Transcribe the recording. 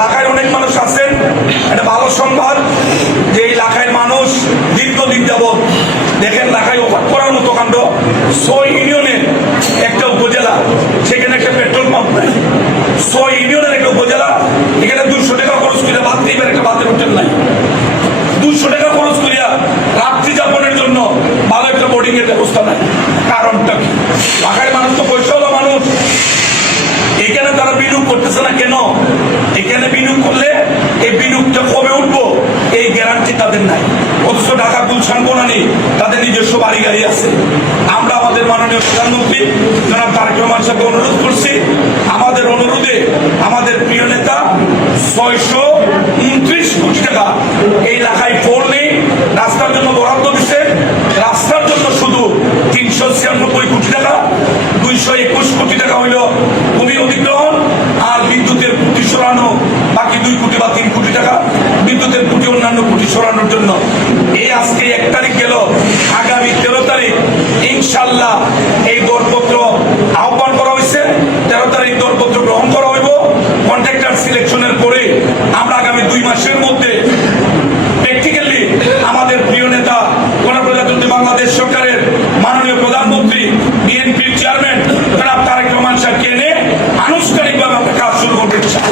লাখায় অনেক মানুষ আছেন। একটা ভালো সংবাদ যে এই লাখায় মানুষ দীর্ঘদিন যাবৎ দেখেন লাখায় অবাক করার মতো কাণ্ড। 6 ইউনিয়নের একটা উপজেলা, সেখানে একটা পেট্রোল পাম্প নাই। 6 ইউনিয়নের একটা উপজেলা, এখানে 200 টাকা খরচ করে বাদ দিবার একটা বাতের হোটেল নাই। 200 টাকা খরচ করিয়া রাত্রি যাপনের জন্য ভালো একটা বোর্ডিং এর ব্যবস্থা নাই। কারণটা কি? লাখায় মানুষ তো পয়সাওয়ালা মানুষ, এখানে তারা বিনিয়োগ করতেছে না কেন? এখানে বিনিয়োগ করলে এই বিনিয়োগটা কবে উঠবো এই গ্যারান্টি তাদের নাই। অথচ ঢাকা গুলশান বনানী তাদের নিজস্ব বাড়ি গাড়ি আছে। আমরা আমাদের মাননীয় প্রধানমন্ত্রী জনাব তারেক রহমান সাহেবকে অনুরোধ করছি, আমাদের অনুরোধে আমাদের প্রিয় নেতা 629 কোটি টাকা এই এলাকায় পোল নেই, রাস্তার জন্য বরাদ্দ দিচ্ছে। রাস্তার জন্য শুধু 396 কোটি টাকা, 221 কোটি টাকা হইল ভূমি অধিগ্রহণ আর বিদ্যুতের খুঁটি সরানো, বাকি 2 কোটি বা 3 কোটি টাকা বিদ্যুতের খুঁটি অন্যান্য খুঁটি সরানোর জন্য। এই আজকে 1 তারিখ গেল, আগামী 13 তারিখ ইনশাল্লাহ এই দরপত্র আহ্বান করা হয়েছে। 13 তারিখ দরপত্র গ্রহণ করা হইব। কন্ট্রাক্টর সিলেকশনের পরে আমরা আগামী 2 মাসের মধ্যে প্র্যাকটিক্যালি আমাদের প্রিয় নেতা গণপ্রজাতন্ত্রী বাংলাদেশ সরকারের মাননীয় প্রধানমন্ত্রী বিএনপির চেয়ারম্যান জনাব তারেক রহমান সাহেবকে এনে আনুষ্ঠানিকভাবে আমরা কাজ শুরু করতে চাই।